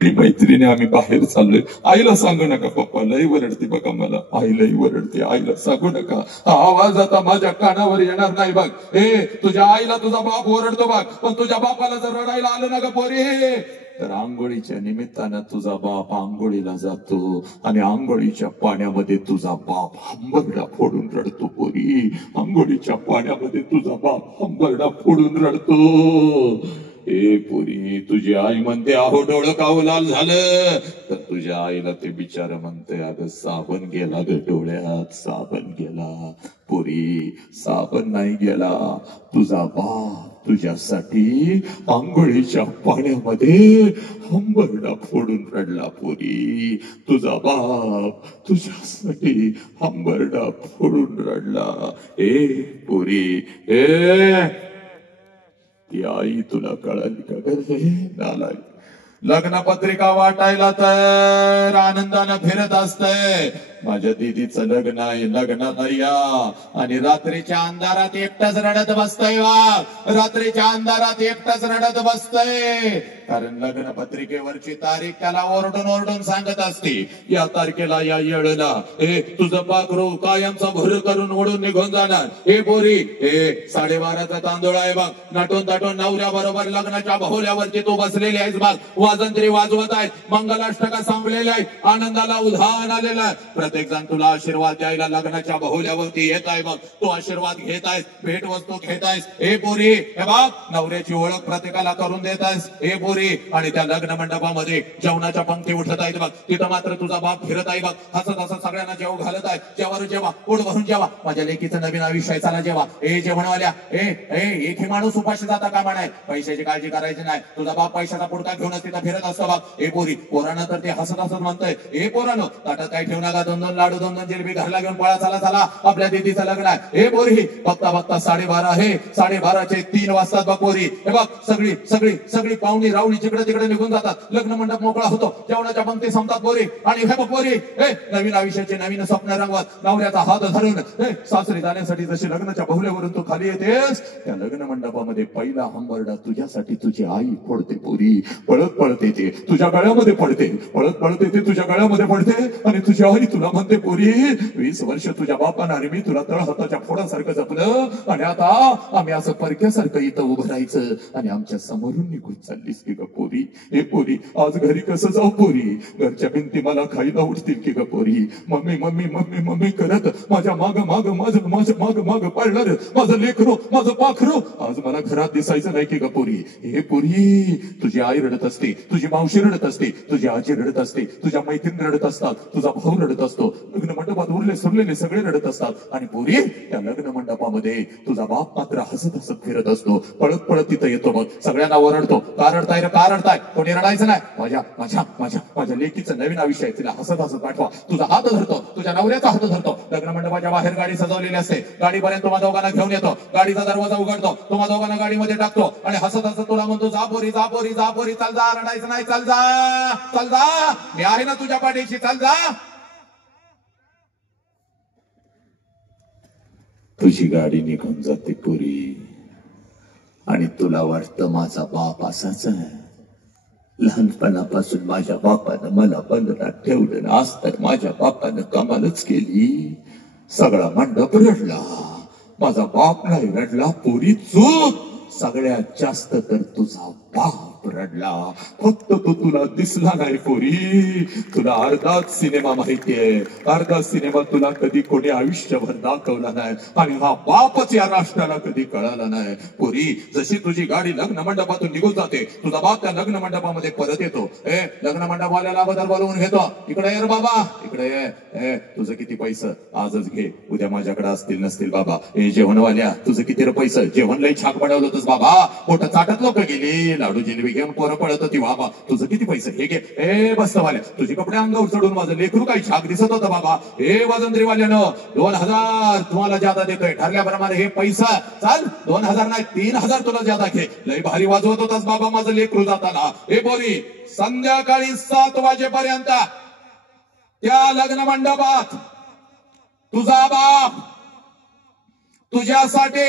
मैत्रिणी आम्ही बाहेर चाललोय. आईला सांगू नका, पप्पा लई वरडते बघा मला, आई लई वरडते, आईला सांगू नका. हा आवाज आता माझ्या कानावर येणार नाही बघ. तुझ्या आईला तुझा बाप ओरडतो बघ, पण तुझ्या बापाला जर रडायला आलं ना ग पोरी, तर आंघोळीच्या निमित्तानं तुझा बाप आंघोळीला जातो आणि आंघोळीच्या पाण्यामध्ये तुझा बाप हंबरडा फोडून रडतो पोरी. आंघोळीच्या पाण्यामध्ये तुझा बाप हंबरडा फोडून रडतो. पोरी, तुझी आई म्हणते अहो डोळं काव लाल झालं, तर तुझ्या आईला ते बिचार म्हणते अगं साबण गेला ग डोळ्यात, साबण गेला. पोरी, साबण नाही गेला, तुझा बाप तुझ्यासाठी आंघोळीच्या पाण्यामध्ये हंबरडा फोडून रडला. पोरी, तुझा बाप तुझ्यासाठी हंबरडा फोडून रडला. पोरी, ती आई तुला कळाली का गे नालाय? लग्न पत्रिका वाटायला तर आनंदानं फिरत असतंय. माझ्या दीदीचं लग्न आहे, लग्न नाही या, आणि रात्रीच्या अंधारात एकटाच रडत बसतय वा, रात्रीच्या अंधारात एकटाच रडत बसतय. कारण लग्न पत्रिकेवरची तारीख त्याला ओरडून ओरडून सांगत असते, या तारखेला या येळेला तुझं पाखरू कायमचा भर करून ओढून निघून जाणार. पोरी, 12:30चा तांदूळ आहे बघ, नटून तटून नवऱ्या बरोबर लग्नाच्या बहुल्यावरची तू बसलेली आहेस बघ, वाजंत्री वाजवत आहेत, मंगलाष्टका सांगलेल्या आहेत, आनंदाला उधाण आलेला आहे. प्रत्येक जण तुला आशीर्वाद द्यायला लग्नाच्या बहुल्यावरती येत आहे बघ, तू आशीर्वाद घेत आहेस, भेट वस्तू घेत आहेस. पोरी, हे बघ, नवऱ्याची ओळख प्रत्येकाला करून देत आहेस. पोरी, आणि त्या लग्न मंडपामध्ये जेवणाच्या पंक्ती उठत आहेत बघ, तिथं मात्र तुझा बाप फिरत आहे बघ, हसत हसत सगळ्यांना जेव घालत आहे. जेवावर जेवा, पोट भरून जेवा, माझ्या लेकीचं नवीन आयुष्य आहे, चला जेवा. जेवणवाल्या, एक माणूस उपाशी जाता कामा नाही, पैशाची काळजी करायची नाही, तुझा बाप पैशाचा पुडका घेऊनच तिथं फिरत असतो बघ. पोरी, पोरानं तर ते हसत हसत म्हणतंय, पोरानं ताटात काय ठेवू नका, 2-2 लाडू 2-2 जिलेबी घरला घेऊन पळा, चला चला आपल्या दीदीचं लग्न आहे. पोरी, बघता बघता 12:30 आहे, 12:30चे 3 वाजतात बघ. पोरी, हे बघ, सगळी सगळी सगळी पाहुणी रावळी जिकडे तिकडे निघून जातात, लग्न मंडप मोकळा होतो, जेवणाच्या पंक्ती संपतात. पोरी, आणि हे बघ पोरी, नवीन आयुष्याचे नवीन स्वप्न रंगवत, नवऱ्याचा हात धरून सासरी जाण्यासाठी जशी लग्नाच्या बहुल्यावरून तू खाली येतेस, त्या लग्न मंडपामध्ये पहिला हंबरडा तुझ्यासाठी तुझी आई फोडते. पोरी, पळत पळत येते, तुझ्या गळ्यामध्ये पडते, पळत पळत येते, तुझ्या गळ्यामध्ये पडते, आणि तुझी आई तुला म्हणते, पोरी 20 वर्ष तुझ्या बापानं आणि मी तुला तळहाताच्या फोडासारखं जपलं, आणि आता आम्ही असं परक्यासारखं इथं उभं राहायचं, आणि आमच्या समोरून निघून चाललीस की ग पोरी? पोरी, आज घरी कसं जाऊ पोरी? घरच्या भिंती मला खायला उठतील की ग पोरी? मम्मी मम्मी मम्मी मम्मी करत माझ्या माग माग माझं माग माग पडणार माझं लेकरो, माझं पाखरो, आज मला घरात दिसायचं नाही की ग पोरी? पोरी, तुझी आई रडत असते, तुझी मावशी रडत असते, तुझी आजी रडत असते, तुझ्या मैत्रीण रडत असतात, तुझा भाऊ रडत असतो, लग्न मंडपात उरले सुरलेले सगळे रडत असतात, आणि पोरी, त्या लग्न मंडपामध्ये तुझा बाप मात्र हसत हसत फिरत असतो, पळत पळत तिथं येतो बघ, सगळ्यांना ओरडतो, का रडताय रे, का रडताय? कोणी रडायचं नाही, माझ्या माझ्या माझ्या माझ्या लेकीचं नवीन आयुष्य आहे, तिला हसत हसत पाठवा. तुझा हात धरतो, तुझ्या नवऱ्याचा हात धरतो, लग्न मंडपाच्या बाहेर गाडी सजवलेली असते, गाडीपर्यंत तुम्हा दोघांना घेऊन येतो, गाडीचा दरवाजा उघडतो, तुम्हा दोघांना गाडीमध्ये टाकतो, आणि हसत हसत तुला म्हणतो, जा पोरी, जा पोरी, जा पोरी, चल जा, रडायचं नाही, चल जा, चल जा, मी आहे ना तुझ्या पाठीशी, चल जा. तुझी गाडी निघून जाते पोरी, आणि तुला वाटतं माझा बाप असाच आहे, लहानपणापासून माझ्या बापानं मला बंधनात ठेवलं ना, आज तर माझ्या बापानं कमालच केली, सगळा मंडप रडला, माझा बाप नाही रडला. पोरी, चूक सगळ्यात जास्त तर तुझा बाप रडला, फक्त तो तुला दिसला नाही. पोरी, तुला अर्धाच सिनेमा माहितीये, अर्धा सिनेमा तुला कधी कोणी आयुष्यभर दाखवला नाही, आणि हा बापच या राष्ट्राला कधी कळाला नाही. पोरी, जशी तुझी गाडी लग्न मंडपातून निघून जाते, तुझा बाप त्या लग्न मंडपामध्ये परत येतो, लग्न मंडपवाल्याला अगोदर बोलवून घेतो, इकडे ये बाबा, इकडे ये, तुझं किती पैसे आजच घे, उद्या माझ्याकडे असतील नसतील बाबा. जेवणवाल्या, तुझं किती रे पैसे? जेवण लई छाक बनवलं होतंस बाबा, पोट चाटत लोक गेली, लाडू जिलेबी घेऊन पोरं पडत होती बाबा, तुझं किती पैसे? हे घे. बसवाल्या, तुझी कपडे अंगावर चढून माझं लेकरू काही छाक दिसत होतं बाबा. वाजंत्रीवाल्यानं 2000 तुम्हाला ज्यादा देतोय, ठरल्याप्रमाणे हे पैसा, चाल 2000 नाही 3000 तुला ज्यादा घे, लय भारी वाजवत होतास बाबा माझं लेकरू जाताना. पोरी, संध्याकाळी 7 वाजेपर्यंत त्या लग्न मंडपात तुझा बाप तुझ्यासाठी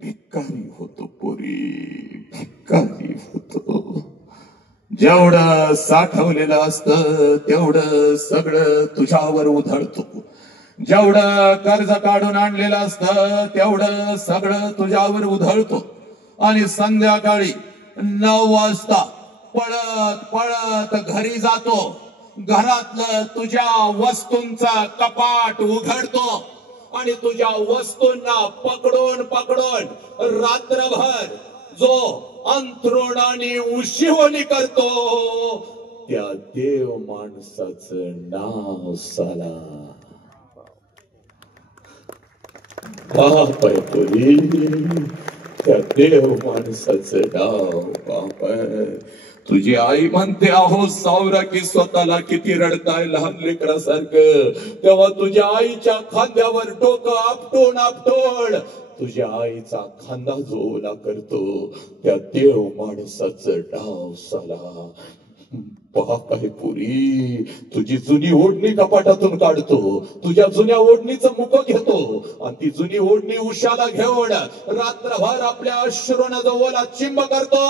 भिकारी होतो पोरी, भिकारी होतो. जेवढं साठवलेलं असतं तेवढं सगळं तुझ्यावर उधळतो. जेवढं कर्ज काढून आणलेलं असतं तेवढं सगळं तुझ्यावर उधळतो. आणि संध्याकाळी 9 वाजता पळत पळत घरी जातो. घरातलं तुझ्या वस्तूंचा कपाट उघडतो आणि तुझ्या वस्तूंना पकडून पकडून रात्रभर जो अंथरुणाने उशिवणी करतो त्या देव माणसाचं नाव साला बाप आहे. तरी त्या देव माणसाचं नाव बाप आहे. तुझी आई म्हणते अहो सावरा की स्वतःला किती रडताय लहान लेकरासारखं. तेव्हा तुझ्या आईच्या खांद्यावर डोकं आपटून आपटून तुझ्या आईचा खांदा जो ओला करतो त्या देव माणसाचं नाव साला बाप आहे. पुरी तुझी जुनी ओढणी कपाटातून काढतो. तुझ्या जुन्या ओढणीचं मुख घेतो आणि ती जुनी ओढणी उशाला घेऊन रात्रभर आपल्या अश्रूनं जो ओला चिंब करतो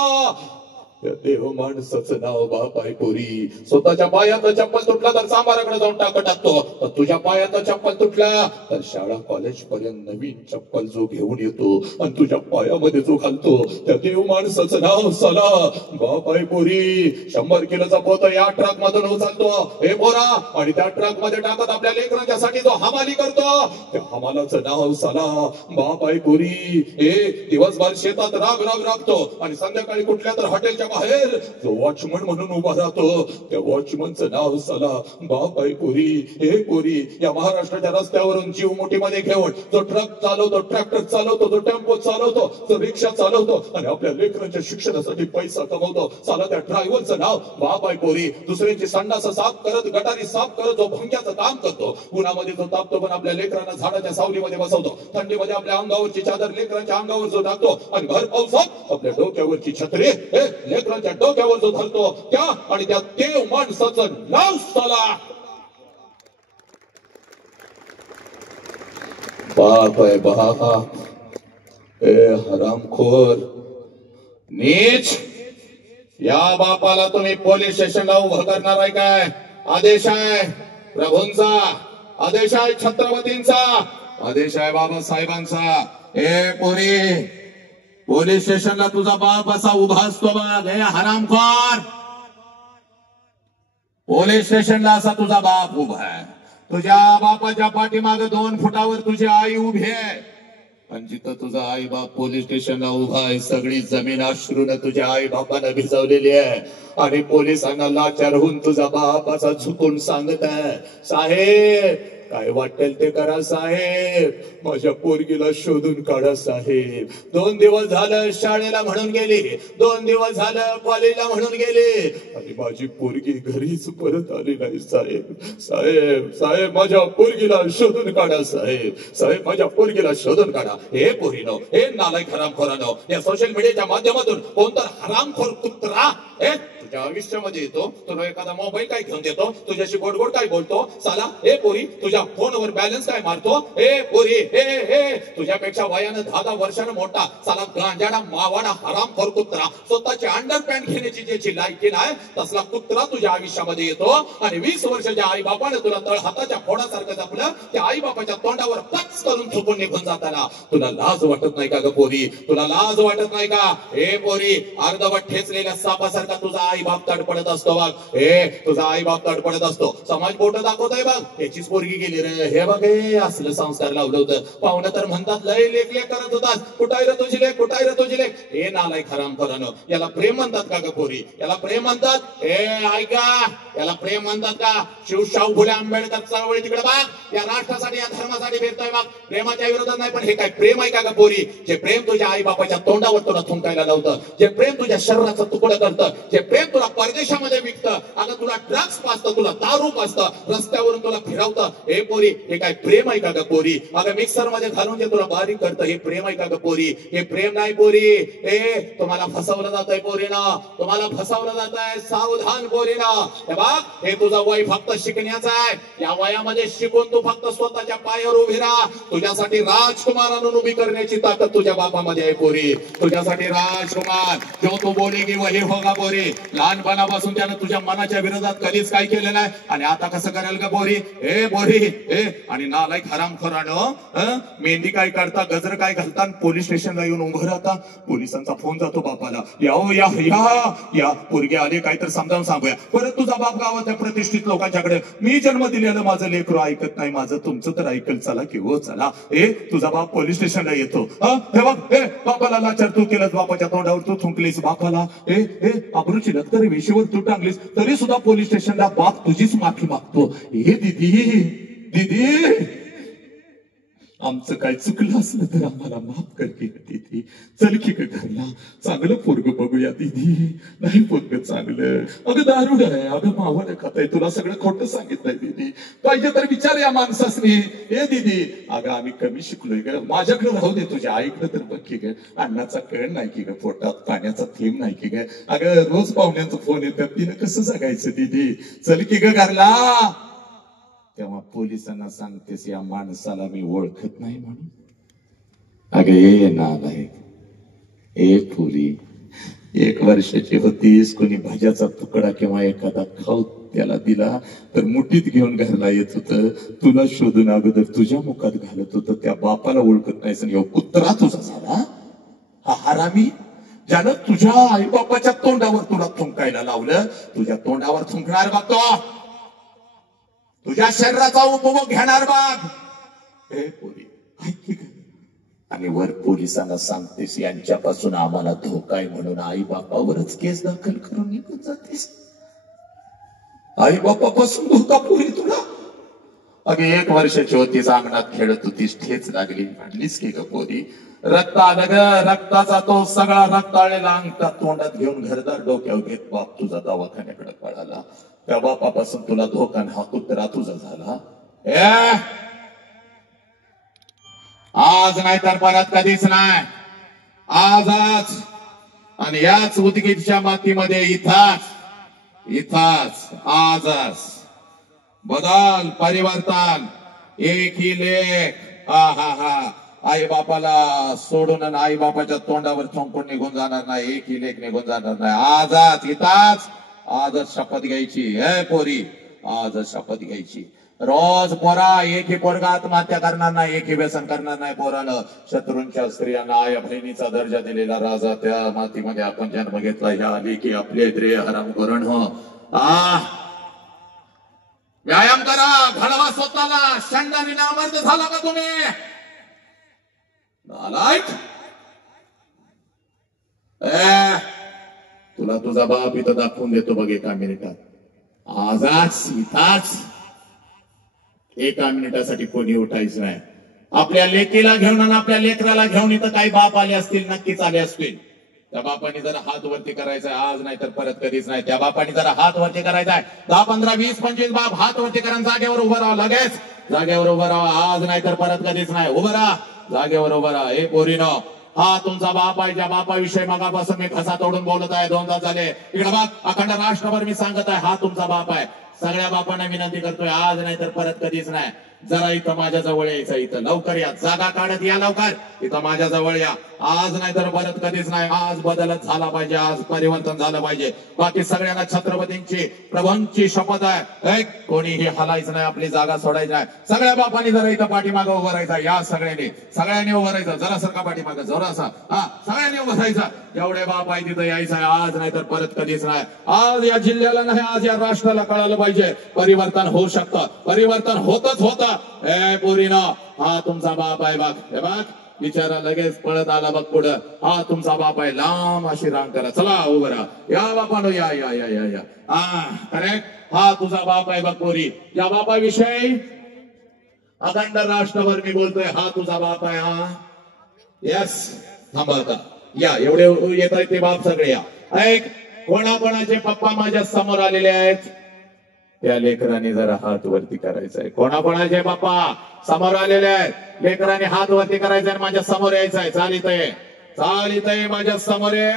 त्या देव माणसाचं नाव बाप आहे. पुरी स्वतःच्या पायाचा चप्पल तुटला तर सांबाराकडे जाऊन टाकतो. तुझ्या पायाचा चप्पल तुटला तर शाळा कॉलेज पर्यंत नवीन चप्पल जो घेऊन येतो आणि तुझ्या पायामध्ये जो घालतो त्या देव माणसाचं नाव साला बाप आहे. पुरी 100 किलोचा पोत या ट्रक मधून उचलतो हे पोरा आणि त्या ट्रक मध्ये टाकत आपल्या लेकरांच्यासाठी जो हमाली करतो त्या हमालाचं नाव साला बाप आहे. पुरी हे दिवसभर शेतात राग राग राबतो आणि संध्याकाळी कुठल्या तर हॉटेलच्या बाहेर जो वॉचमन म्हणून उभा राहतो त्या वॉचमनचं नाव साला बाप आहे. पुरी हे पुरी या महाराष्ट्राच्या रस्त्यावरून जीव मुठीमध्ये घेऊन जो ट्रक चालवतो, ट्रॅक्टर चालवतो, जो टेम्पो चालवतो, जो रिक्षा चालवतो आणि आपल्या लेकरांच्या शिक्षणासाठी पैसा कमवतो साला त्या ड्रायव्हरचं नाव बाप आहे. पुरी दुसऱ्यांची संडास साफ करत गटारी साफ करत जो भंग्याचं काम करतो. उन्हामध्ये जो तापतो पण आपल्या लेकरांना झाडाच्या सावलीमध्ये बसवतो. थंडीमध्ये आपल्या अंगावरची चादर लेकरांच्या अंगावर जो टाकतो आणि भर पावसात आपल्या डोक्यावरची छत्री लेकरांच्या डोक्यावर जो धरतो त्या आणि त्या देव माणसाचं नाव साला बाप आहे. बाप ए हरामखोर नीच या बापाला तुम्ही पोलीस स्टेशनला उभं करणार आहे काय? आदेश आहे प्रभूंचा, आदेश आहे छत्रपतींचा, आदेश आहे बाबासाहेबांचा. ए पोरी पोलीस स्टेशनला तुझा बाप असा उभा असतो बघ. हे हरामखोर पोलीस स्टेशनला असा तुझा बाप उभा आहे. तुझ्या बापाच्या पाठीमागे 2 फुटावर तुझी आई उभी आहे. पण जिथं तुझा आई बाप पोलीस स्टेशनला उभा आहे सगळी जमीन अश्रूने तुझ्या आई बापानं भिजवलेली आहे. आणि पोलिसांना लाचार होऊन तुझा बाप असा झुकून सांगत आहे साहेब काय वाटेल ते करा साहेब, माझ्या पोरगीला शोधून काढा साहेब. 2 दिवस झालं शाळेला म्हणून गेली, 2 दिवस झालं कॉलेजला म्हणून गेली आणि माझी पोरगी घरीच परत आली नाही साहेब. साहेब साहेब माझ्या पोरगीला शोधून काढा साहेब, साहेब माझ्या पोरगीला शोधून काढा. हे पोरीनो, हे नालायक हरामखोरानो, या सोशल मीडियाच्या माध्यमातून कोणता हरामखोर कुत्रा तुझ्या आयुष्यामध्ये येतो, तुला एखादा मोबाईल काय घेऊन देतो, तुझ्याशी गोड गोड काय बोलतो साला. हे पोरी तुझ्या फोनवर बॅलन्स काय मारतो. हे पोरी हे तुझ्यापेक्षा वयानं 10 वर्षानं मोठा साला गांजाडा मावाडा हरामखोर कुत्रा स्वतःची अंडरपॅन्ट घेण्याची ज्याची लायकी नाही तसला कुत्रा तुझ्या आयुष्यामध्ये येतो आणि 20 वर्षाच्या आई बापाने तुला तळ हाताच्या फोडासारखं जपलं. त्या आई बापाच्या तोंडावर पच करून थुकून निघून जाताना तुला लाज वाटत नाही का ग पोरी? तुला लाज वाटत नाही का? हे पोरी अर्धवट ठेचलेल्या सापासारखा तुझा आई बाप तडपडत असतो बघ. हे तुझा आई बाप तडपडत असतो. समाज बोट दाखवतोय बघ, याचीच पोरगी गेली रे. हे बघ हे असलं संस्कार लावलं होतं. पाहुणं तर म्हणतात लय लेख लेख करत होतास, कुठाय रे तुझी लेख, कुठाय रे तुझी लेख. हे नालायक हरामखोरानो, याला प्रेम म्हणतात का ग पोरी? याला प्रेम म्हणतात? हे ऐका, याला प्रेम म्हणतात का? शिवशाहू फुले आंबेडकर चळवळी तिकडे बघ, या राष्ट्रासाठी या धर्मासाठी फिरतोय बघ. प्रेमाच्या विरोधात नाही, पण हे काय प्रेम आहे का ग पोरी? जे प्रेम तुझ्या आई बापाच्या तोंडावर तुला थुंकायला लावतं, जे प्रेम तुझ्या शरीराचं तुकडं करतं, जे प्रेम तुला परदेशामध्ये विकतं, अगं तुला ड्रग्स पाजतं, तुला दारू पाजतं, रस्त्यावरून तुला फिरवतं. हे पोरी हे काय प्रेम आहे का ग पोरी? अगं मिक्सर मध्ये घालून ते तुला बारीक करतं, हे प्रेम आहे का ग पोरी? हे प्रेम नाही पोरी. हे तुम्हाला फसवलं जात आहे पोरीनं, तुम्हाला फसवलं जात आहे. सावधान पोरीनं. हे बघ, हे तुझं वय फक्त शिकण्याचं आहे. या वयामध्ये शिकून तू फक्त स्वतःच्या पायावर उभी राहा. तुझ्यासाठी राजकुमार आणून उभी करण्याची ताकद तुझ्या बापामध्ये आहे पोरी. तुझ्यासाठी राजकुमार जो तू बोलेगी वही होगा पोरी, लहानपणापासून त्यानं तुझ्या मनाच्या विरोधात कधीच काय केलं नाही आणि आता कसं कराल का पोरी? ए पोरी ए, आणि नालायक हरामखोरानं मेहंदी काय काढता, गजर काय घालता, पोलीस स्टेशनला येऊन उभं राहता. पोलिसांचा फोन जातो बापाला, या या या पोरगे आले, काय तर समजावून सांगूया. परत तुझा बाप गावाच्या प्रतिष्ठित लोकांच्याकडे, मी जन्म दिलेलं माझं लेकरू ऐकत नाही, माझं तुमचं तर ऐकल, चला की हो चला. तुझा बाप पोलीस स्टेशनला येतो. तेव्हा बापाला लाचार तू केलंस, बापाच्या तोंडावर तू थुंकलीस, बापाला अब्रूची तरी वेशीवर तू टांगलीस, तरी सुद्धा पोलीस स्टेशनला बाप तुझीच माफी मागतो. दीदी आमचं काय चुकलं असलं तर आम्हाला माफ कर की दीदी. चल की घरला, चांगलं पोरग बघूया दीदी. नाही पोरग चांगलं, अगं दारुड आहे, अगं मावळ खात आहे, तुला सगळं खोटं सांगितलंय दीदी, पाहिजे तर विचार या माणसासनी. दीदी अगं आम्ही कमी शिकलोय ग, माझ्याकडे राहू दे, तुझ्या ऐकलं तर बघ की ग, अन्नाचा कळ नाही की ग, पोटात पाण्याचा थेंब नाही की ग, अगं रोज पाहुण्यांचा फोन येतात, तिनं कसं जगायचं दीदी, चल की ग घरला. तेव्हा पोलिसांना सांगतेस या माणसाला मी ओळखत नाही म्हणून. अगे नालायक, पुरी 1 वर्षाची होतीस, कोणी भाज्याचा तुकडा किंवा एखादा खाऊ त्याला दिला तर मुठीत घेऊन घरला येत होतं, तुला शोधून अगोदर तुझ्या मुखात घालत होतं, त्या बापाला ओळखत नाहीस आणि कुत्रा तुझा झाला. हा हरामी ज्यानं तुझ्या आई बापाच्या तोंडावर तुला थुंकायला लावलं, तुझ्या तोंडावर थुंकणार बघतो, तुझ्या शरीराचा उपभोग घेणार बाग. पोरी आणि वर पोलिसांना सांगतेस यांच्यापासून आम्हाला धोका आहे म्हणून आई बापावरच केस दाखल करून निघून जातेस. आई बापापासून धोका पोरी तुला? अगे 1 वर्षाची होतीस, अंगणात खेळत होतीस, ठेच लागली, म्हणलीस की ग पोरी, रक्त आलं ग, रक्ताचा तो सगळा रक्ताळलेला अंगठा तोंडात घेऊन घरदार डोक्यावर घेत बाप तुझा दवाखान्याकडे पळाला. त्या बापापासून तुला धोका, हा कुत्रा तुझा झाला. आज नाही तर परत कधीच नाही, आजच आणि याच उदगीरच्या मातीमध्ये इथाच आजच बदल, परिवर्तन. एक ही लेख आई बापाला सोडून आणि आई बापाच्या तोंडावर थोंकून निघून जाणार नाही, एक ही लेख निघून जाणार नाही. आजच इथाच आजच शपथ घ्यायची. पोरी आजच शपथ घ्यायची. रोज पोरा, एक ही पोरगा आत्महत्या करणार नाही, एक ही व्यसन करणार नाही. पोरानं शत्रूंच्या स्त्रियांना आया बहिणीचा दर्जा दिलेला राजा, त्या मातीमध्ये आपण जन्म घेतला. ह्या लेखी आपले रे हराम करण हो. व्यायाम करा, घडवा स्वतःला. शंडाने नामर्द झाला का तुम्ही? नालायक. तुला तुझा बाप इथं दाखवून देतो बघ 1 मिनिटात. आजच इथाच 1 मिनिटासाठी कोणी उठायचं नाही. आपल्या लेकीला घेऊन आणि आपल्या लेकराला घेऊन इथं काही बाप आले असतील, नक्कीच आले असतील. त्या बापाने जरा हात वरती करायचा, आज नाही तर परत कधीच नाही. त्या बापाने जरा हात वरती करायचा, 10, 15, 20, 25 बाप हात वरती करा, जागेवर उभं राहा, लगेच जागेवर उभं राहा. आज नाही तर परत कधीच नाही, उभं राहा, जागेवर उभं राहा. पोरीनो, हा तुमचा बाप आहे, ज्या बापाविषयी मगापासून मी घसा तोडून बोलत आहे, 2 तास झाले. इकडे बघ, अखंड राष्ट्रभर मी सांगत आहे, हा तुमचा बाप आहे. सगळ्या बापांना विनंती करतोय, आज नाही तर परत कधीच नाही. जरा इथं माझ्या जवळ यायचं, इथं लवकर या, जागा काढत या लवकर, इथं माझ्या जवळ या. आज नाही तर परत कधीच नाही. आज बदलच झाला पाहिजे, आज परिवर्तन झालं पाहिजे. बाकी सगळ्यांना छत्रपतींची, प्रभूंची शपथ आहे, कोणीही हलायचं नाही, आपली जागा सोडायची नाही. सगळ्या बापांनी जरा इथं पाठीमागं उभं राहायचं. या सगळ्यांनी उभं राहायचं, जरा सरका पाठीमागं जोरासा, सगळ्यांनी उभं राहायचं. एवढे बाप आहे तिथं यायचं आहे, आज नाही तर परत कधीच नाही. आज या जिल्ह्याला नाही, आज या राष्ट्राला कळालं पाहिजे, परिवर्तन होऊ शकतं, परिवर्तन होतच होतं. पोरीनो, हा तुमचा बाप आहे बघ. हे बघ, बिचारा लगेच पळत आला बघ पुढं. हा तुमचा बाप आहे, लांब अशी रांग करा, चला उभं राहा. या बापानो, या या या या या. करेक्ट, हा तुझा बाप आहे बघ पोरी. या बापाविषयी अखंड राष्ट्रभर मी बोलतोय, हा तुझा बाप आहे. हा यस, थांबा आता, या एवढे येत आहेत ते बाप सगळे या. ऐक, कोणाकोणाचे पप्पा माझ्या समोर आलेले आहेत, त्या लेकरांनी जरा हात वरती करायचा आहे. कोणाकोणाचे पप्पा समोर आलेले आहेत, लेकरांनी हात वरती करायचा आहे, माझ्या समोर यायचं आहे. चालित आहे माझ्या समोर ये,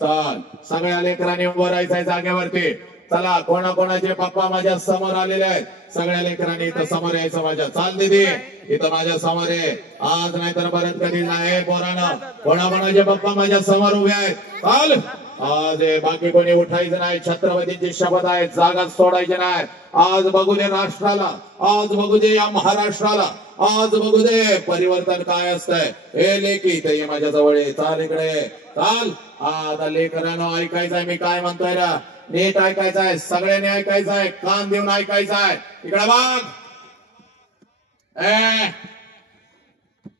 चाल. सगळ्या लेकरांनी उभं राहायचं आहे जागेवरती. चला, कोणाकोणाचे पप्पा माझ्या समोर आलेले आहेत, सगळ्या लेकरांनी इथं समोर यायचं माझ्या. चाल दीदी, इथं माझ्या समोर आहे, आज नाही तर परत कधी नाही. पोरानं, कोणाकोणाचे पप्पा माझ्या समोर उभे आहेत, चाल. आज बाकी कोणी उठायचं नाही. छत्रपतींची शपथ आहे, जागा सोडायची नाही. आज बघू दे राष्ट्राला, आज बघू दे या महाराष्ट्राला, आज बघू दे परिवर्तन काय असतंय. हे लेकी ते माझ्या जवळ आहे, चाल इकडे चाल. आता लेकरांनो ऐकायचंय मी काय म्हणतोय ना, नीट ऐकायचंय, सगळ्यांनी ऐकायचंय, कान देऊन ऐकायचंय. इकडे बघ,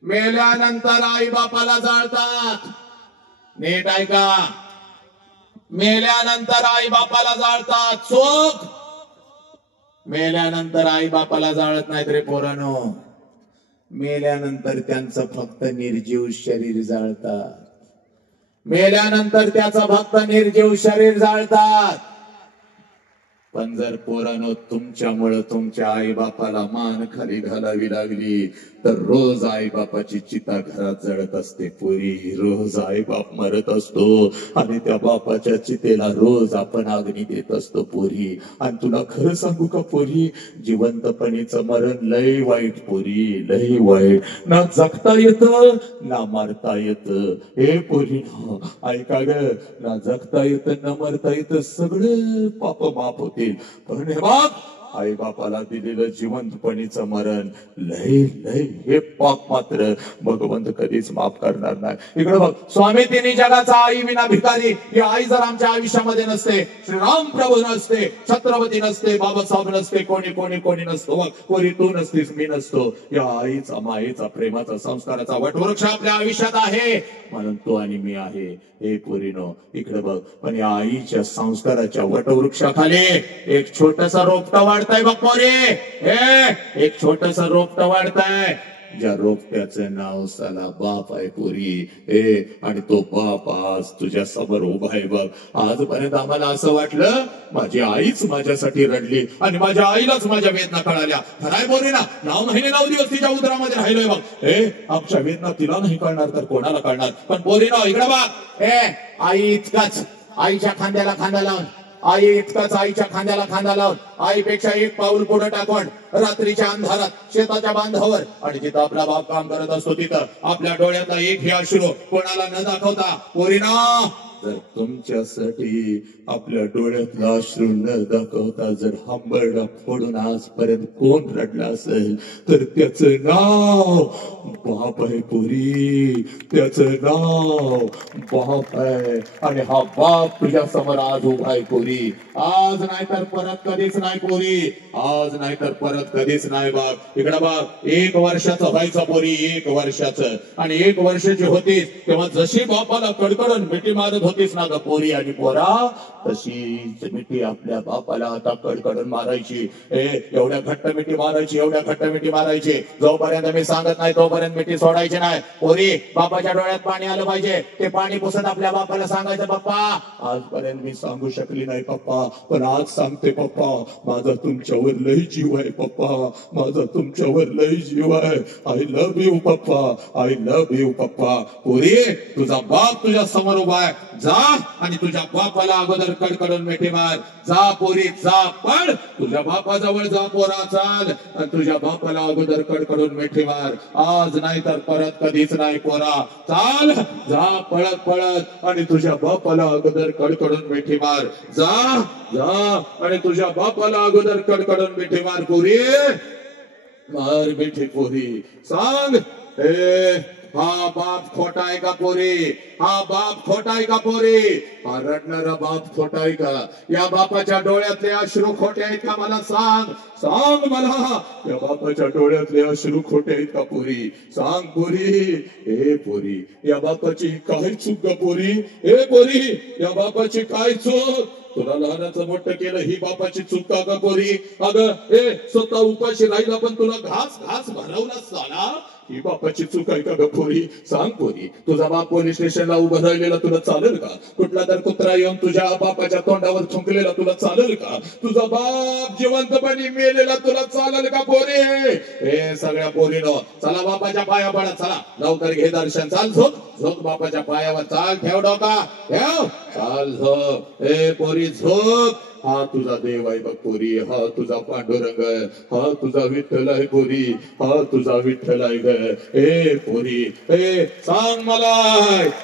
मेल्यानंतर आई बापाला जाळतात. नीट ऐका, मेल्यानंतर आई बापाला जाळतात. चूक. मेल्यानंतर आई बापाला जाळत नाहीत रे पोरांनो, मेल्यानंतर त्यांचं फक्त निर्जीव शरीर जाळतात. मेल्यानंतर त्याचं फक्त निर्जीव शरीर जाळतात. पण जर पोरांनो तुमच्यामुळे तुमच्या आई बापाला मान खाली घालावी लागली तर रोज आई बापाची चिता घरात जळत असते. पोरी, रोज आई बाप मरत असतो आणि त्या बापाच्या चितेला रोज आपण अग्नी देत असतो पोरी. आणि तुला खरं सांगू का पोरी, जिवंतपणीचं मरण लय वाईट पोरी, लय वाईट. ना जगता येतं ना मरता येतं. हे पोरी ऐका ग, ना जगता येतं ना मरता येतं, सगळं पाप माफ होतील. पण हे बाप आई बापाला दिलेलं जिवंतपणीचं मरण लय लय हे पाप मात्र भगवंत कधीच माफ करणार नाही. इकडे बघ, स्वामी तिन्ही जगाचा आई विना भिकारी. ही आई जर आमच्या आयुष्यामध्ये नसते, श्रीराम प्रभू नसते, छत्रपती नसते, बाबासाहेब नसते, कोणी कोणी कोणी नसतो. बघ कोणी, तू नसतीस, मी नसतो. या आईचा, मायेचा, प्रेमाचा, संस्काराचा वटवृक्ष आपल्या आयुष्यात आहे म्हणून तो आणि मी आहे. हे पोरीनो इकडे बघ, पण या आईच्या संस्काराच्या वटवृक्षाखाली एक छोटसा रोपटा वाढताय बघ पोरी. हे एक छोटसा रोपटा वाढताय, ज्या रोपट्याचं नाव साला बाप आहे पोरी. आणि तो बाप आज तुझ्या समोर उभा आहे बघ. आजपर्यंत आम्हाला असं वाटलं माझी आईच माझ्यासाठी रडली आणि माझ्या आईलाच माझ्या वेदना कळाल्या. खराय पोरी ना, 9 महिने 9 दिवस तिच्या उदरामध्ये राहिलोय बघ. आमच्या वेदना तिला नाही कळणार तर कोणाला कळणार. पण पोरी ना इकडे बघ, आई इतकाच आईच्या खांद्याला खांदा लावून, आई इतकाच आईच्या खांद्याला खांदा लावून, आईपेक्षा एक पाऊल पुढे टाकून रात्रीच्या अंधारात शेताच्या बांधावर आणि जिथं आपला बाप काम करत असतो तिथं आपल्या डोळ्यातला एक ही अश्रू कोणाला न दाखवता पोरीना, जर तुमच्यासाठी आपल्या डोळ्यातला अश्रू न दाखवता जर हंबरडा फोडून आजपर्यंत कोण रडला असेल तर त्याचं नाव बाप आहे पोरी. त्याचं नाव बाप आहे. आणि हा बाप तुझ्या समोर आज उभा आहे पोरी. आज नाही तर परत कधीच नाही पोरी, आज नाही तर परत कधीच नाही. बाग इकडे बघ, 1 वर्षाचं व्हायचं पोरी, 1 वर्षाचं. आणि 1 वर्षाची होतीस तेव्हा जशी बापाला कडकडून मिठी मारत होतीस ना ग पोरी आणि पोरा, तशीच मिठी आपल्या बापाला आता कडकडून मारायची. एवढ्या घट्ट मिठी मारायची, एवढ्या घट्ट मिठी मारायची. जोपर्यंत मी सांगत नाही तोपर्यंत मिठी सोडायची नाही पोरी. बापाच्या डोळ्यात पाणी आलं पाहिजे, ते पाणी पुसत आपल्या बापाला सांगायचं, पप्पा आजपर्यंत मी सांगू शकली नाही पप्पा, पण आज सांगते पप्पा, माझा तुमच्यावर लय जीव आहे पप्पा, माझा तुमच्यावर लय जीव आहे. आय लव्ह यू पप्पा, आय लव्ह यू पप्पा. पोरी तुझा बाप तुझ्या समोर उभा आहे, जा आणि तुझ्या बापाला अगोदर कडकडून मिठी मार. जा पोरी जा, पण तुझ्या बापाजवळ जा पोरा, चाल आणि तुझ्या बापाला अगोदर कडकडून मिठी मार. आज नाही तर परत कधीच नाही पोरा, चाल जा पळत पळत आणि तुझ्या बापाला अगोदर कडकडून मिठी मार. जा जा आणि तुझ्या बापाला अगोदर कडकडून मिठी मार पोरी, मार मिठी पोरी. सांग, हा बाप खोटा आहे का पोरी? हा बाप खोटा आहे का पोरी? हा रडणारा बाप खोटा आहे का? या बापाच्या डोळ्यातले अश्रू खोटे आहेत का? मला सांग, सांग मला, या बापाच्या डोळ्यातले अश्रू खोटे आहेत का पोरी? सांग पोरी. हे पोरी, या बापाची काय चूक ग पोरी? हे पोरी, या बापाची काय चूक? तुला लहानाचं मोठं केलं ही बापाची चूक का ग पोरी? अगं स्वतः उपाशी राहिला पण तुला घास घास भरवला साला, ही बापाची चूक आहे का ग पोरी? सांग पोरी. तुझा बाप पोलीस स्टेशनला उभं राहिलेला तुला चालेल का? कुठला तर कुत्रा येऊन तुझ्या बापाच्या तोंडावर थुंकलेला तुला चालेल का? तुझा बाप जिवंतपणी मेलेला तुला चालेल का पोरी? हे सगळ्या पोरीनो चला बापाच्या पाया पडा, चला लवकर घे दर्शन. चाल झोप झोप बापाच्या पायावर, चाल ठेव डोका ठेव, चाल झोप. पोरी झोप. हा तुझा देव आहे बघ पोरी, हा तुझा पांडुरंग आहे, हा तुझा विठ्ठल आहे पोरी, हा तुझा विठ्ठल आहे ग. ए पोरी, ए सांग मला,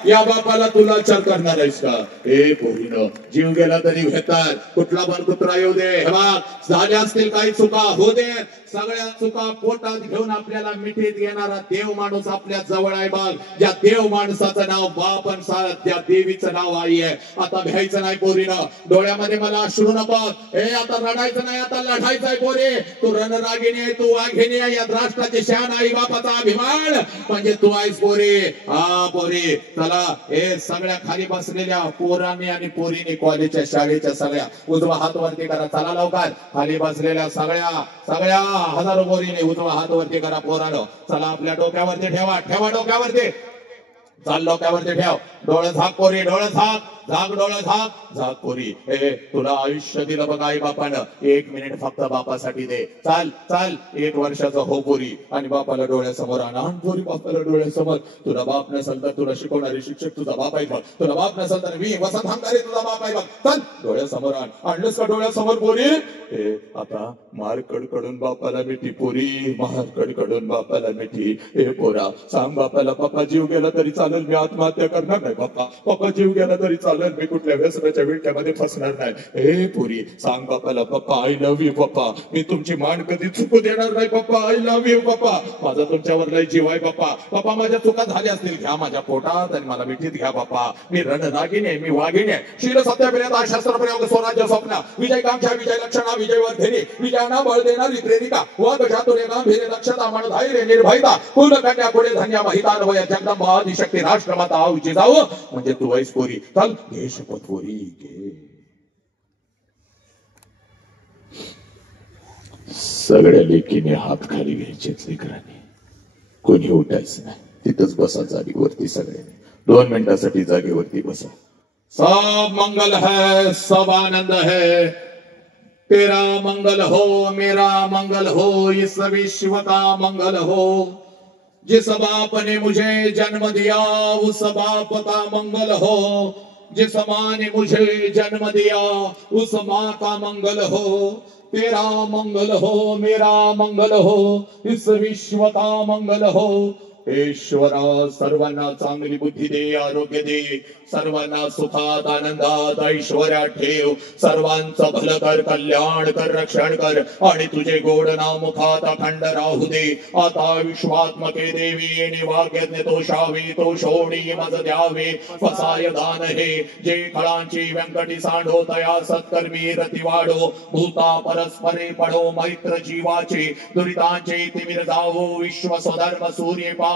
या बापाला तू लाचार करणार आहेस का? ए पोरीनं जीव गेला तरी घेतात, कुठला पण कुत्रा येऊ दे, हे बघ झाल्या असतील काही चुका हो दे, सगळ्या चुका पोटात घेऊन आपल्याला मिठीत घेणारा देव माणूस आपल्या जवळ आहे बघ. ज्या देव माणसाचं नाव बाप आणि त्या देवीचं नाव आई आहे. आता भ्यायचं नाही पोरीनं, डोळ्यामध्ये मला अश्रू नको, हे आता रडायचं नाही, आता लढायचं आहे पोरी. तू रणरागिणी आहे, तू वाघिणी आहे, या राष्ट्राची शान आई बापाचा अभिमान म्हणजे तू आहेस पोरी. हा पोरी चला, हे सगळ्या खाली बसलेल्या पोरांनी आणि पोरीने कॉलेजच्या शाळेच्या सगळ्या उजवा हात वरती करा. चला लवकर, खाली बसलेल्या सगळ्या हजारो पोरीने उजवा हात वरती करा. पोरानो चला, आपल्या डोक्यावरती ठेवा, ठेवा डोक्यावरती, चाल डोक्यावरती ठेव, डोळे झाक पोरी, डोळे झाक, झाक डोळे झाक, झाक पोरी. ए तुला आयुष्य दिलं बघ आई बापानं, 1 मिनिट फक्त बापासाठी दे. चाल चाल, 1 वर्षाचा हो पोरी, आणि बापाला डोळ्यासमोर आण पोरी, बापाला डोळ्यासमोर. तुला बाप नसेल तर तुला शिकवणारे शिक्षक तुझा बाप आहे बघ, तुला बाप नसेल तर मी वसंत हंकारे तुझा बाप आहे बघ. चल डोळ्यासमोर आण, आणलंस का डोळ्यासमोर पोरी? ए आता मार कडकडून बापाला मिठी पोरी, मार कडकडून बापाला मिठी. ए पोरा सांग बापाला, पप्पा जीव गेला तरी चालेल, मी आत्महत्या करणार नाही पप्पा, पप्पा जीव गेला तरी चालेल, मी कुठल्या व्यसनाच्या विट्यामध्ये फसणार नाही. ए पोरी सांग बापाला, पप्पा आय लव्ह यू पप्पा, मी तुमची मान कधी चुकू देणार नाही पप्पा, आय लव्ह यू पप्पा, माझा तुमच्यावर लय जीव आहे पप्पा, पप्पा माझ्या चुका झाल्या असतील घ्या माझ्या पोटात आणि मला मिठीत घ्या पप्पा, मी रणरागिणी आहे, मी वाघिणी आहे. शील सत्यापर्यंत शस्त्र प्रयोग स्वराज्य स्वप्न, विजय कांक्षा विजय लक्षणा विजय वर्धिनी, विजयाना बळ देणारी प्रेरिका, वाद चातुर्य गांभीर्य दक्षता मन धैर्य निर्भयता, पूर्ण कन्या पुढे धन्या महिता वय जगदंबा आदिशक्ती राष्ट्रमाता उची जाऊ म्हणजे तू वैस पोरी. चल घे शपथ पोरी घे. सगळ्या लेकीने हात खाली घ्यायचे, लेकरांनी कोणी उठायचं नाही, तिथंच बसा जागेवरती, सगळ्यांनी 2 मिनिटासाठी जागेवरती बसा. सब मंगल है, सब आनंद है, तेरा मंगल हो, मेरा मंगल हो, इस विश्व का मंगल हो. जिस बाप ने मुझे जन्म दिया उस बाप का मंगल हो, जिस माँ ने मुझे जन्म दिया उस माँ का मंगल हो. तेरा मंगल हो, मेरा मंगल हो, इस विश्व का मंगल हो. ईश्वरा सर्वांना चांगली बुद्धी दे, आरोग्य दे, सर्वांना सुखात आनंदात ऐश्वर्यात ठेव, सर्वांचं भलं कर, कल्याण कर, रक्षण कर, आणि तुझे गोड नाव मुखात अखंड राहू दे. आता विश्वात्मके देवी निवाग्यज्ञ तोषावे, तो शोणी मज द्यावे, फसाय दान हे जे खळांची व्यंकटी सांडो, तया सत्कर्मी रती वाढो, भूता परस्परे पडो, मैत्र जीवाचे दुरितांचे तिमिर जावो, विश्व स्वधर्म सूर्य पाहो,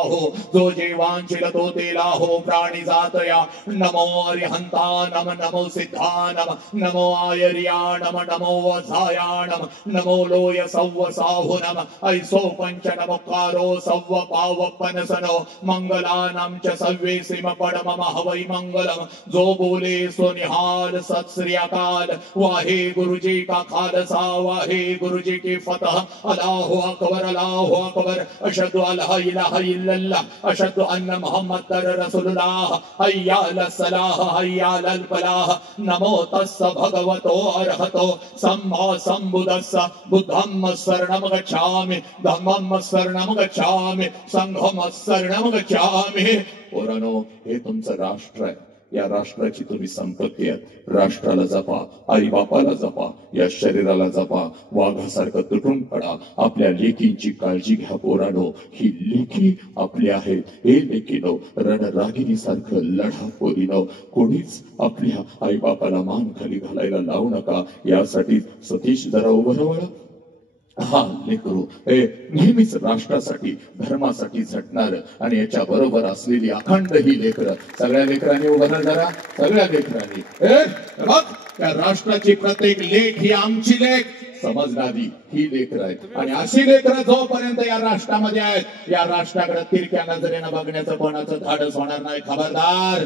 जो जीवांचिल तो तेला हो, प्राणी जातया नमो अरिहंता नम, नमो सिद्धा नम, नमो आयर्या नम, नमो वधाया नम, नमो लोय सव्व साहु नम, ऐसो पंच नमकारो सव्व पावपनसनो, मंगलानां च सव्वे सिम पड मम हवै मंगलम. जो बोले सो निहाल, सत श्री अकाल, वाहे गुरुजी का खालसा, वाहे गुरुजी की फतह, अल्लाहु अकबर, अल्लाहु अकबर, अशहदु अल्ला इलाहा इल्लल्लाह, अशहदु अन्न मुहम्मद रसूलुल्लाह, हय्या अल सलाह, हय्या अल फलाह. नमो तस्स भगवतो अरहतो सम्मा सम्बुद्धस्स, बुद्धं शरणं गच्छामि, धम्मं शरणं गच्छामि, संघं शरणं गच्छामि. पोरांनो, हे तुमचं राष्ट्र आहे, या राष्ट्राची तुम्ही संपत्ती आहेत. राष्ट्राला जपा, आई बापाला जपा, या शरीराला जपा, वाघासारखं तुटून पडा. आपल्या लेकींची काळजी घ्या पोरांनो, ही लेकी आपली आहेत. हे लेकीनो, रणरागिणी सारखं लढा पोरीनो, कोणीच आपल्या आई बापाला मान खाली घालायला लावू नका. यासाठी सतीश जरा उभं राहा. हा लेकरू हे नेहमीच राष्ट्रासाठी धर्मासाठी झटणार आणि याच्या बरोबर असलेली अखंड ही लेकरं, सगळ्या लेकरांनी उभं जरा, सगळ्या लेकरांनी बघ, त्या राष्ट्राची प्रत्येक लेख ही आमची लेख समजणारी ही लेकरं आहेत आणि अशी लेकरं जोपर्यंत या राष्ट्रामध्ये आहेत या राष्ट्राकडे तिरक्या नजरेनं बघण्याचं कोणाचं धाडस होणार नाही. खबरदार.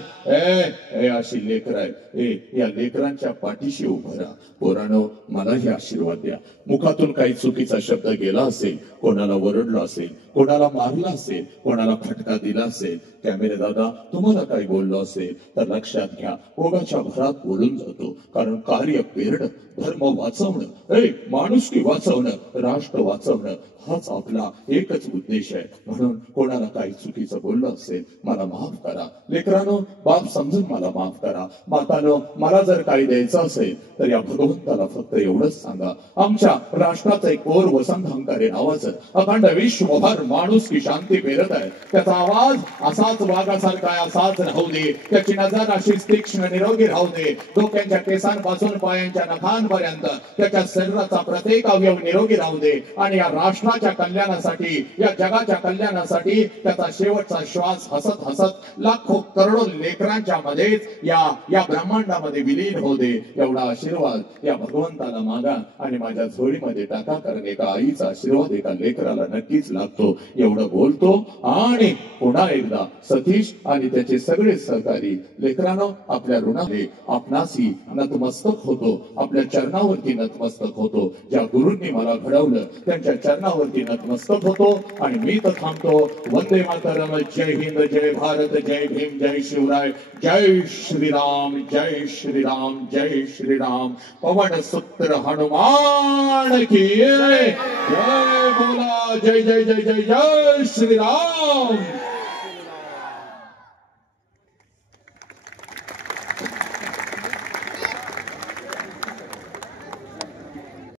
अशी लेकरं आहेत. या लेकरांच्या पाठीशी उभं राहा. पोरांनो, मलाही आशीर्वाद द्या. मुखातून काही चुकीचा शब्द गेला असेल, कोणाला ओरडला असेल, कोणाला मारला असेल, कोणाला फटका दिला असेल, कॅमेरे दादा तुम्हाला काही बोललो असेल तर लक्षात घ्या. ओघाच्या भरात बोलून जातो. कारण कार्य पेरणं, धर्म वाचवणं, माणुसकी वाचवणं, राष्ट्र वाचवणं हाच आपला एकच उद्देश आहे. म्हणून कोणाला काही चुकीचं बोललं असेल मला माफ करा. लेकरांनो, बाप समजून मला माफ करा. मातानो, मला जर काही द्यायचं असेल तर या भगवंताला फक्त एवढंच सांगा. आमच्या राष्ट्राचं एक कोर वसंत नावाचं अखंड विश्वभर माणूस की शांती पेरत आहे. त्याचा आवाज असाच वाघासारखा असाच राहू दे. त्याची नजर अशीच तीक्ष्ण निरोगी राहू दे. डोक्यांच्या केसांपासून पायांच्या नखांपर्यंत त्याच्या शरीराचा प्रत्येक अवयव निरोगी राहू दे. आणि या राष्ट्राच्या कल्याणासाठी, या जगाच्या कल्याणासाठी त्याचा शेवटचा श्वास हसत हसत लाखो करोडो लेकरांच्या मध्येच या ब्रह्मांडामध्ये विलीन होऊ दे. एवढा आशीर्वाद या भगवंताला मागा आणि माझ्या झोळीमध्ये टाका. कारण एका आईचा आशीर्वाद एका लेकराला नक्कीच लागतो. एवढं बोलतो आणि पुन्हा एकदा सतीश आणि त्याचे सगळे सहकारी लेकरांनो, आपल्या ऋणाने आपणासी नतमस्तक होतो. आपल्या चरणावरती नतमस्तक होतो. ज्या गुरूंनी मला घडवलं त्यांच्या चरणावरती नतमस्तक होतो आणि मी तर थांबतो. वंदे मातरम. जय हिंद, जय भारत, जय भीम, जय शिवराय, जय श्रीराम, जय श्रीराम, जय श्रीराम. पवन सुत्र हनुमान की जय. बोला जय जय जय जय जय श्रीराम.